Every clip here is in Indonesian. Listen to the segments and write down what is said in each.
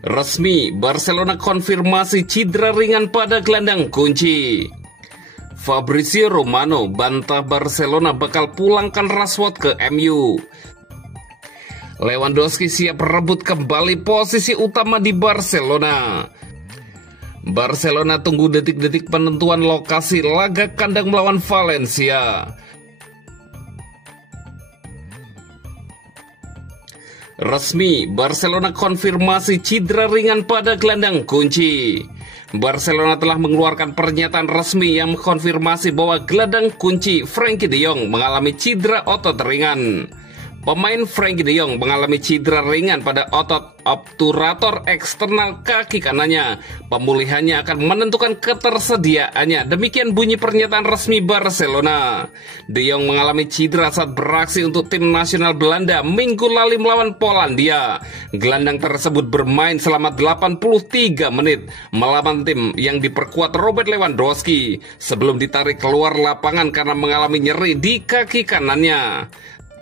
Resmi, Barcelona konfirmasi cedera ringan pada gelandang kunci. Fabrizio Romano bantah Barcelona bakal pulangkan Rashford ke MU. Lewandowski siap rebut kembali posisi utama di Barcelona. Barcelona tunggu detik-detik penentuan lokasi laga kandang melawan Valencia. Resmi, Barcelona konfirmasi cedera ringan pada gelandang kunci. Barcelona telah mengeluarkan pernyataan resmi yang mengkonfirmasi bahwa gelandang kunci Frenkie de Jong mengalami cedera otot ringan. Pemain Frenkie de Jong mengalami cedera ringan pada otot obturator eksternal kaki kanannya. Pemulihannya akan menentukan ketersediaannya. Demikian bunyi pernyataan resmi Barcelona. De Jong mengalami cedera saat beraksi untuk tim nasional Belanda minggu lalu melawan Polandia. Gelandang tersebut bermain selama 83 menit melawan tim yang diperkuat Robert Lewandowski sebelum ditarik keluar lapangan karena mengalami nyeri di kaki kanannya.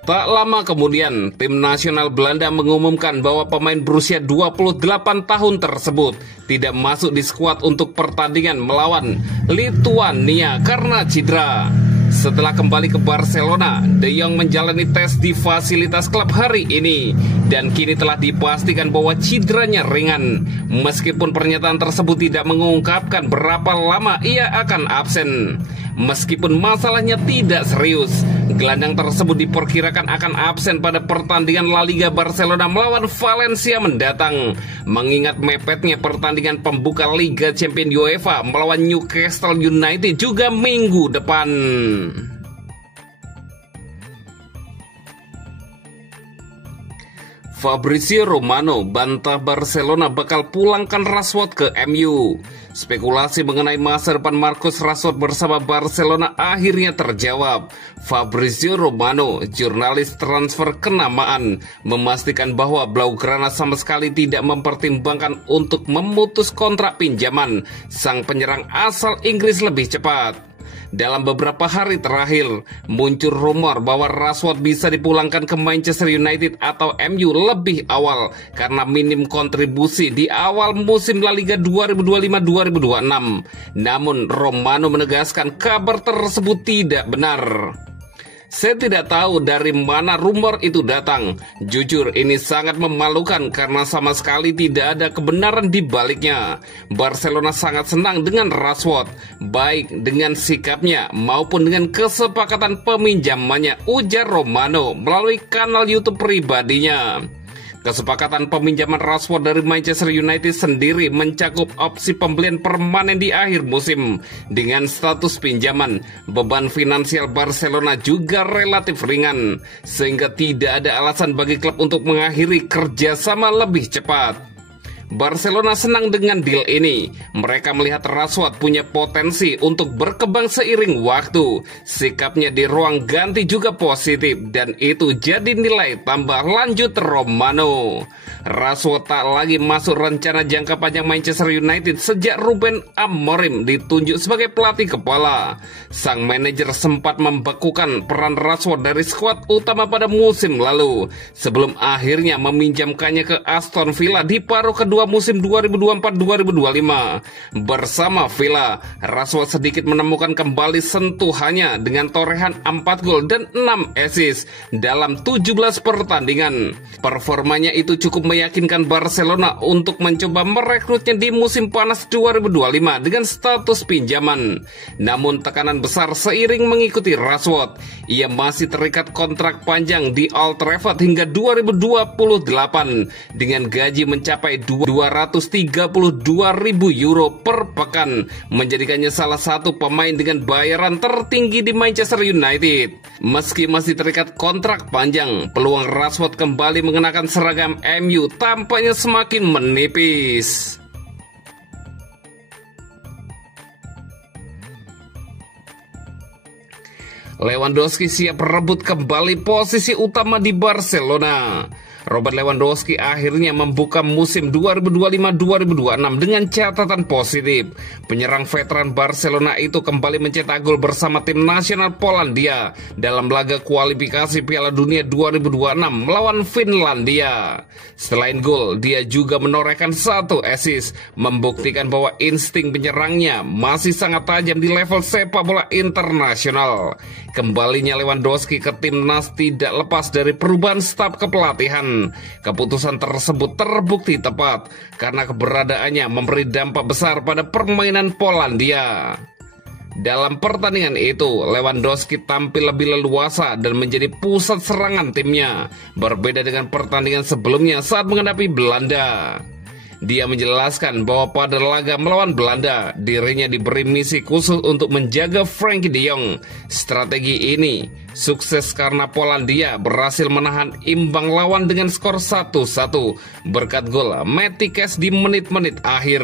Tak lama kemudian, tim nasional Belanda mengumumkan bahwa pemain berusia 28 tahun tersebut tidak masuk di skuad untuk pertandingan melawan Lituania karena cedera. Setelah kembali ke Barcelona, De Jong menjalani tes di fasilitas klub hari ini dan kini telah dipastikan bahwa cederanya ringan. Meskipun pernyataan tersebut tidak mengungkapkan berapa lama ia akan absen. Meskipun masalahnya tidak serius, gelandang tersebut diperkirakan akan absen pada pertandingan La Liga Barcelona melawan Valencia mendatang. Mengingat mepetnya pertandingan pembuka Liga Champions UEFA melawan Newcastle United juga minggu depan. Fabrizio Romano bantah Barcelona bakal pulangkan Rashford ke MU. Spekulasi mengenai masa depan Marcus Rashford bersama Barcelona akhirnya terjawab. Fabrizio Romano, jurnalis transfer kenamaan, memastikan bahwa Blaugrana sama sekali tidak mempertimbangkan untuk memutus kontrak pinjaman sang penyerang asal Inggris lebih cepat. Dalam beberapa hari terakhir, muncul rumor bahwa Rashford bisa dipulangkan ke Manchester United atau MU lebih awal karena minim kontribusi di awal musim La Liga 2025-2026. Namun, Romano menegaskan kabar tersebut tidak benar. Saya tidak tahu dari mana rumor itu datang. Jujur, ini sangat memalukan karena sama sekali tidak ada kebenaran di baliknya. Barcelona sangat senang dengan Rashford, baik dengan sikapnya maupun dengan kesepakatan peminjamannya, ujar Romano melalui kanal YouTube pribadinya. Kesepakatan peminjaman Rashford dari Manchester United sendiri mencakup opsi pembelian permanen di akhir musim. Dengan status pinjaman, beban finansial Barcelona juga relatif ringan, sehingga tidak ada alasan bagi klub untuk mengakhiri kerjasama lebih cepat. Barcelona senang dengan deal ini. Mereka melihat Rashford punya potensi untuk berkembang seiring waktu. Sikapnya di ruang ganti juga positif dan itu jadi nilai tambah, lanjut Romano. Rashford tak lagi masuk rencana jangka panjang Manchester United sejak Ruben Amorim ditunjuk sebagai pelatih kepala. Sang manajer sempat membekukan peran Rashford dari skuad utama pada musim lalu sebelum akhirnya meminjamkannya ke Aston Villa di paruh kedua musim 2024-2025. Bersama Villa, Rashford sedikit menemukan kembali sentuhannya dengan torehan 4 gol dan 6 assist dalam 17 pertandingan. Performanya itu cukup meyakinkan Barcelona untuk mencoba merekrutnya di musim panas 2025 dengan status pinjaman. Namun tekanan besar seiring mengikuti Rashford. Ia masih terikat kontrak panjang di Old Trafford hingga 2028 dengan gaji mencapai 232.000 euro per pekan, menjadikannya salah satu pemain dengan bayaran tertinggi di Manchester United. Meski masih terikat kontrak panjang, peluang Rashford kembali mengenakan seragam MU tampaknya semakin menipis. Lewandowski siap rebut kembali posisi utama di Barcelona. Robert Lewandowski akhirnya membuka musim 2025-2026 dengan catatan positif. Penyerang veteran Barcelona itu kembali mencetak gol bersama tim nasional Polandia dalam laga kualifikasi Piala Dunia 2026 melawan Finlandia. Selain gol, dia juga menorehkan 1 assist, membuktikan bahwa insting penyerangnya masih sangat tajam di level sepak bola internasional. Kembalinya Lewandowski ke timnas tidak lepas dari perubahan staf kepelatihan. Keputusan tersebut terbukti tepat karena keberadaannya memberi dampak besar pada permainan Polandia. Dalam pertandingan itu, Lewandowski tampil lebih leluasa dan menjadi pusat serangan timnya, berbeda dengan pertandingan sebelumnya saat menghadapi Belanda. Dia menjelaskan bahwa pada laga melawan Belanda, dirinya diberi misi khusus untuk menjaga Frenkie de Jong. Strategi ini sukses karena Polandia berhasil menahan imbang lawan dengan skor 1-1 berkat gol Metikes di menit-menit akhir.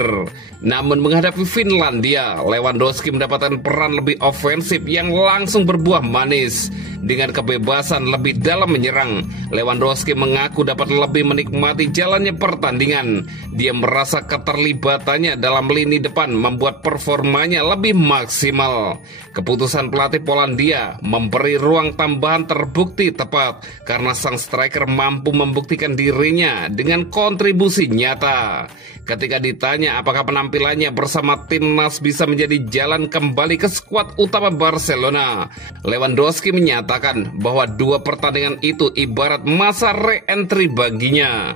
Namun menghadapi Finlandia, Lewandowski mendapatkan peran lebih ofensif yang langsung berbuah manis. Dengan kebebasan lebih dalam menyerang, Lewandowski mengaku dapat lebih menikmati jalannya pertandingan. Dia merasa keterlibatannya dalam lini depan membuat performanya lebih maksimal. Keputusan pelatih Polandia memberi ruang tambahan terbukti tepat karena sang striker mampu membuktikan dirinya dengan kontribusi nyata. Ketika ditanya apakah penampilannya bersama timnas bisa menjadi jalan kembali ke skuad utama Barcelona, Lewandowski menyatakan bahwa 2 pertandingan itu ibarat masa re-entry baginya.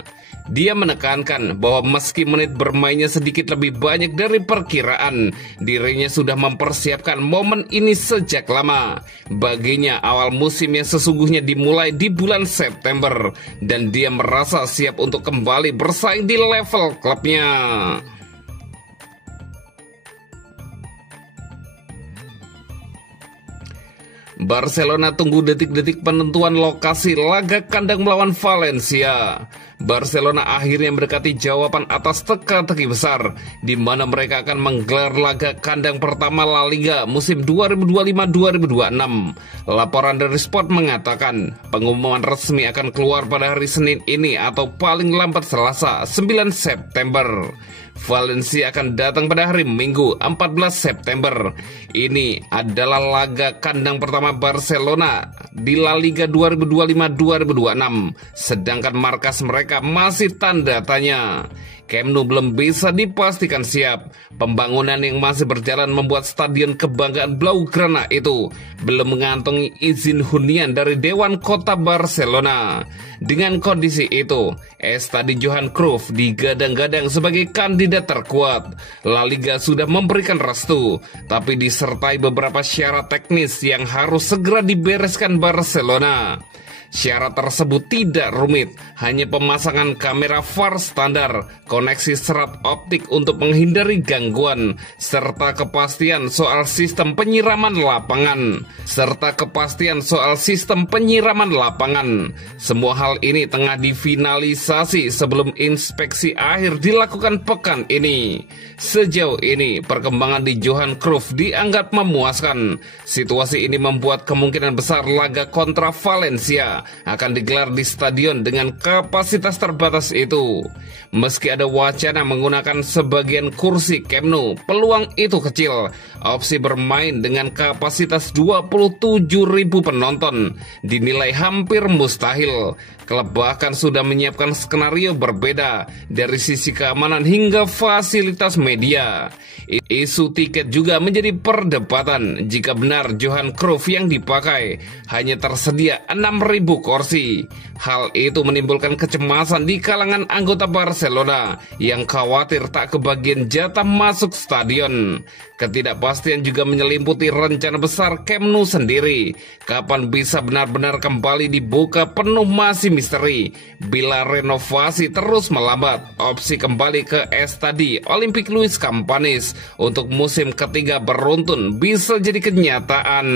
Dia menekankan bahwa meski menit bermainnya sedikit lebih banyak dari perkiraan, dirinya sudah mempersiapkan momen ini sejak lama. Baginya awal musim yang sesungguhnya dimulai di bulan September, dan dia merasa siap untuk kembali bersaing di level klubnya. Barcelona tunggu detik-detik penentuan lokasi laga kandang melawan Valencia. Barcelona akhirnya mendekati jawaban atas teka-teki besar, di mana mereka akan menggelar laga kandang pertama La Liga musim 2025-2026. Laporan dari Sport mengatakan pengumuman resmi akan keluar pada hari Senin ini atau paling lambat Selasa 9 September. Valencia akan datang pada hari Minggu 14 September. Ini adalah laga kandang pertama Barcelona di La Liga 2025-2026, sedangkan markas mereka masih tanda tanya. Camp Nou belum bisa dipastikan siap. Pembangunan yang masih berjalan membuat stadion kebanggaan Blaugrana itu belum mengantongi izin hunian dari Dewan Kota Barcelona. Dengan kondisi itu, Estadi Johan Cruyff digadang-gadang sebagai kandidat terkuat. La Liga sudah memberikan restu, tapi disertai beberapa syarat teknis yang harus segera dibereskan Barcelona. Syarat tersebut tidak rumit, hanya pemasangan kamera VAR standar, koneksi serat optik untuk menghindari gangguan, serta kepastian soal sistem penyiraman lapangan. Semua hal ini tengah difinalisasi sebelum inspeksi akhir dilakukan pekan ini. Sejauh ini, perkembangan di Johan Cruyff dianggap memuaskan. Situasi ini membuat kemungkinan besar laga kontra Valencia akan digelar di stadion dengan kapasitas terbatas itu. Meski ada wacana menggunakan sebagian kursi Camp Nou, peluang itu kecil. Opsi bermain dengan kapasitas 27.000 penonton dinilai hampir mustahil. Klub bahkan sudah menyiapkan skenario berbeda dari sisi keamanan hingga fasilitas media. Isu tiket juga menjadi perdebatan jika benar Johan Cruyff yang dipakai hanya tersedia 6.000 kursi. Hal itu menimbulkan kecemasan di kalangan anggota Barcelona yang khawatir tak kebagian jatah masuk stadion. Ketidakpastian juga menyelimuti rencana besar Camp Nou sendiri. Kapan bisa benar-benar kembali dibuka penuh masih misteri. Bila renovasi terus melambat, opsi kembali ke Estadi Olympique Luis Campanis untuk musim ketiga beruntun bisa jadi kenyataan.